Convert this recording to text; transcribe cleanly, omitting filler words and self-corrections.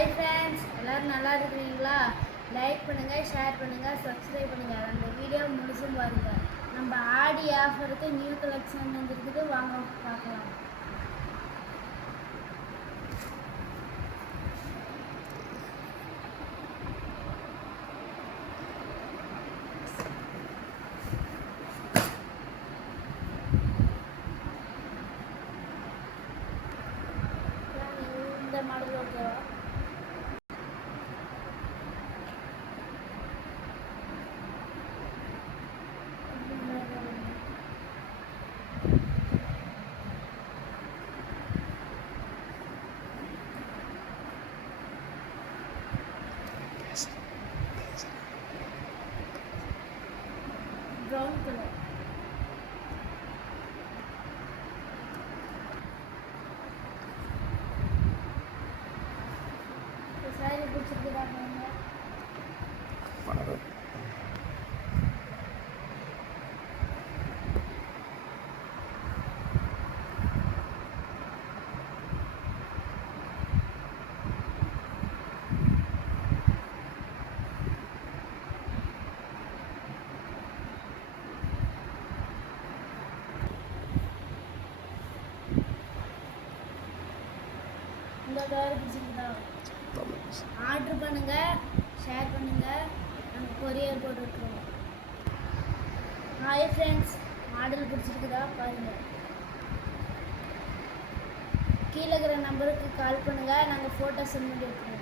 Hi friends, எல்லோரும் நல்லா இருக்கிறீங்களா? லைக் பண்ணுங்கள், ஷேர் பண்ணுங்கள், சப்ஸ்கிரைப் பண்ணுங்கள். அந்த வீடியோ முழுசும் பாருங்கள். நம்ம ஆடி ஆஃபருக்கு நியூ கலெக்ஷன் வந்துருக்குது, வாங்க பார்க்கலாம். இந்த மாடல் ஓகேவா? Brown colour. சாரி பிடிச்சிருக்குதா? இந்த கலர் பிடிச்சிருக்குதா? ஆர்டர் பண்ணுங்கள், ஷேர் பண்ணுங்கள், நாங்கள் கொரியர் போட்டு விட்டுருவோம். ஹாய் ஃப்ரெண்ட்ஸ், மாடல் பிடிச்சிருக்குதா பாருங்கள். கீழே இருக்கிற நம்பருக்கு கால் பண்ணுங்கள், நாங்கள் ஃபோட்டோ சென்ட் பண்ணி விட்டுருவோம்.